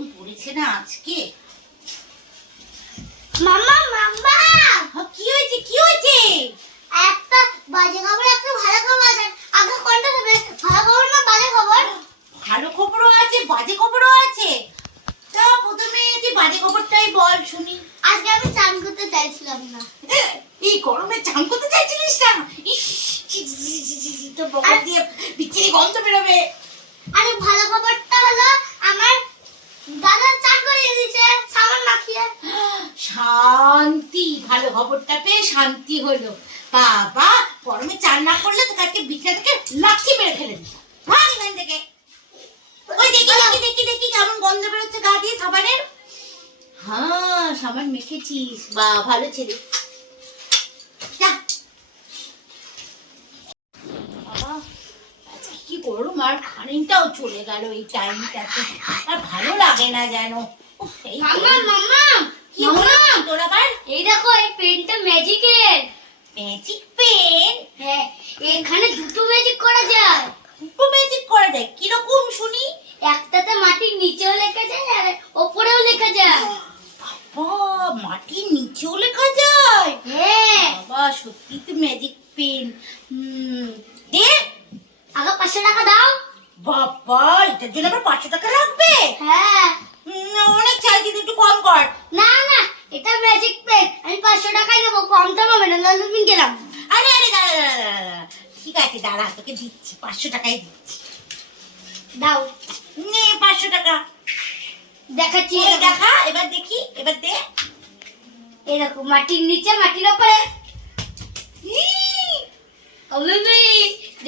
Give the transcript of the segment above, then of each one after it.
গরম পড়েছে না আজকে। মাম্মা মাম্মা কি হয়েছে কি হয়েছে? একটা বাজে খবর একটা ভালো খবর আছে। আগে কোনটা হবে, ভালো খবর না বাজে খবর? ভালো খবরও আছে বাজে খবরও আছে। তা প্রথমে তুই বাজে খবরটাই বল শুনি। আজকে আমি চান করতে চাইছিলাম না। এই গরমে চান করতে চাইছিলিস না? ইস তো পকেট দিয়ে বিচ্ছিরি গন্ধ বেরোবে। আরে ভালো খবরটা হলো আমার দাদা চান করিয়ে দিয়েছে সাবান মাখিয়ে। শান্তি, ভালো খবরটা পেয়ে শান্তি হলো। বাবা গরমে চান না করলে তো কালকে বিছানা থেকে লাথি মেরে ফেলে দিতাম। ভাগ এখান থেকে। ওই দেখি দেখি দেখি দেখি কেমন গন্ধ বেরোচ্ছে গা দিয়ে সাবানের। হ্যাঁ সাবান মেখেছিস, বা ভালো ছেলে। যা বাবা, আজকে কি গরম, আর কারেন্টটাও চলে গেল এই টাইমটাতে। আর ভালো লাগে না যেন। উফ, এই মাম্মা মাম্মা কি হলো তোর আবার? এই দেখো এই পেনটা ম্যাজিকের। Magic pen? হ্যাঁ, এখানে দুটো ম্যাজিক করা যায়। দুটো ম্যাজিক করা যায়? কিরকম শুনি। একটাতে মাটির নিচেও লেখা যায় আর উপরেও লেখা যায়। বাবা মাটির নিচেও লেখা যায়? হ্যাঁ, বাবা সত্যি তো ম্যাজিক পেন। দে আগে 500 টাকা দাও। বাবা এটার জন্য আবার 500 টাকা লাগবে? হ্যাঁ, অনেক চাইছি, একটু কম কর। না না, এটা ম্যাজিক পেন, আমি 500 টাকাই নেব, কম দাম হবে না, নাহলে তুমি গেলাম। আরে আরে দাঁড়া দাঁড়া দাঁড়া দাঁড়া। ঠিক আছে দাঁড়া, তোকে দিচ্ছি 500 টাকাই দিচ্ছি। দাও, নে 500 টাকা দেখাচ্ছি। এই দেখা, এবার দেখি, এবার দে। এই দেখো মাটির নিচে মাটির উপরে। অমিমি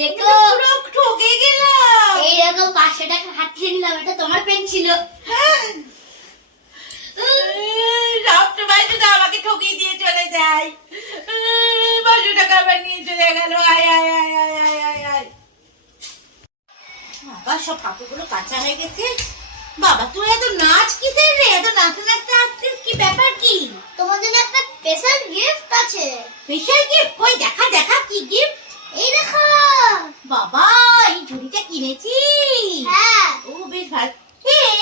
দেখো, পুরো ঠকে গেলাম। এই দেখো 500 টাকা হাতিয়ে নিলাম, এটা তোমার পেন ছিল। সবসময় শুধু আমাকে ঠকিয়ে দিয়ে চলে যায়। 500 টাকা আবার নিয়ে চলে গেল। আয় আয় আয় আয় আয় আয় আয়। বাবা সব কাপড়গুলো কাঁচা হয়ে গেছে। বাবা তুই এত নাচ কিসের রে? এত নাচতে নাচতে আসছিস, কি ব্যাপার কি? তোমার জন্য একটা স্পেশাল গিফট আছে। Special gift? কই দেখা দেখা, কি গিফট? এই দেখো। বাবা এই ঝুড়িটা কিনেছিস? হ্যাঁ। ও বেশ ভালো।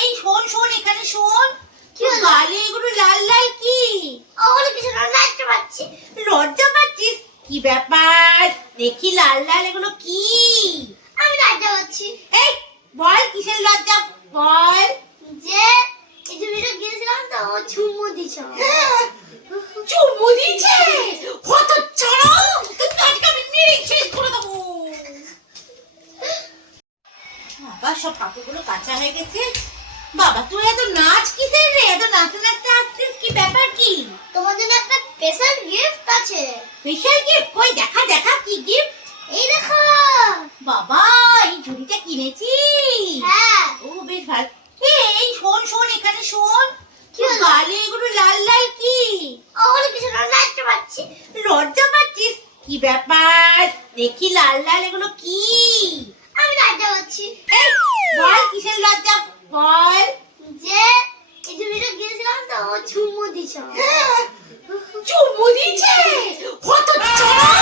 এই শোন শোন, এখানে শোন। কি হলো? গালে এগুলো লাল লাল কি? ওগুলো কিছু না, লাইটটা পাচ্ছি। লজ্জা পাচ্ছিস? কি ব্যাপার, দেখি লাল লাল এগুলো কি? আমি লাইটটা পাচ্ছি। এই বল কিসের লজ্জা, বল। যে এই যে ভিডিও গিয়েছিলাম তো, ও চুম্মু দিছো। চুমু দিয়েছে? কত ছাড়ো, তুই আজকে আমি মেরে শেষ করে দেবো। বাবা সব কাপড়গুলো কাঁচা হয়ে গেছে। বাবা তুই এত নাচ কিসের রে? এত নাচতে নাচতে আসছিস, কি ব্যাপার কি? তোমার জন্য একটা স্পেশাল গিফট আছে। Special gift? কই দেখা দেখা, কি গিফট? এই দেখো। বাবা এই ঝুড়িটা কিনেছিস? হ্যাঁ। ও বেশ ভালো। এই শোন শোন, এখানে শোন। কি হলো? গালে এগুলো লাল লাল কি? ওগুলো কিছু না, লাইটটা পাচ্ছি। লজ্জা পাচ্ছিস? কি ব্যাপার, দেখি লাল লাল এগুলো কি? আমি লাইটটা পাচ্ছি। এই বল কিসের লজ্জা, বল। যে এই যে ভিডিও গিয়েছিলাম তো, ও চুম্মু দিছো। চুমু দিয়েছে? কত ছাড়ো,